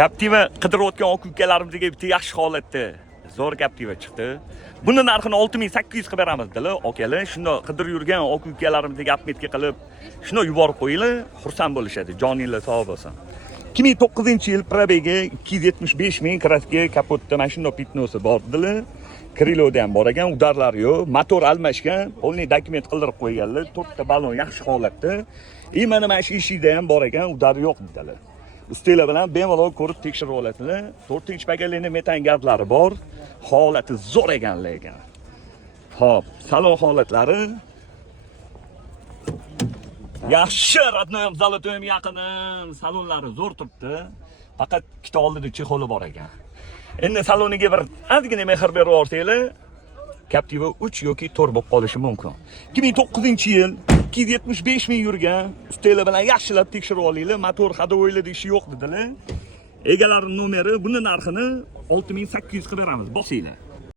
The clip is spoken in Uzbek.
Captiva qidirayotgan oq ukalarimizga bitta yaxshi holatda zo'r Captiva chiqdi. Buni narxini 6800 qilib beramiz dedilar. Okalar, shunda qidirib yurgan oq ukalarimizga apmetga qilib, shuni yuborib qo'yinglar, xursand bo'lishadi. Joninglar sog' bo'lsin. 2009-yil probegi 275 ming kraska kapotda mana shunday pitnosi bor dedilar. Kriloda ham bor ekan, udarlar yo'q, motor almashgan, polniy dokument qildirib qo'yganlar, 4 ta balon yaxshi holatda. Mana mana shu ishida ham bor ekan, udar yo'q dedilar. Ustalar bilan bemalol ko'rib tekshirib olasizlar. 4-chi pakaleniya metan gazlari bor, holati zo'r ekanlar ekan. Xo'p, salon holatlari yaxshi, radnoyam zalotoyam yaqinim, salonlari zo'r turibdi. Faqat ikkita oldida chexoli bor ekan. Endi saloniga bir ozgina mehr berib yuborsanglar, Captiva 3 yoki 4 bo'lib qolishi mumkin. 2009-yil 275 ming yurgan, ustalar bilan yaxshilab tekshirib olinglar, motor hadovoylarda ishi yo'q dedilar. Egalarining nomeri, buni narxini 6800 qilib beramiz, bosinglar.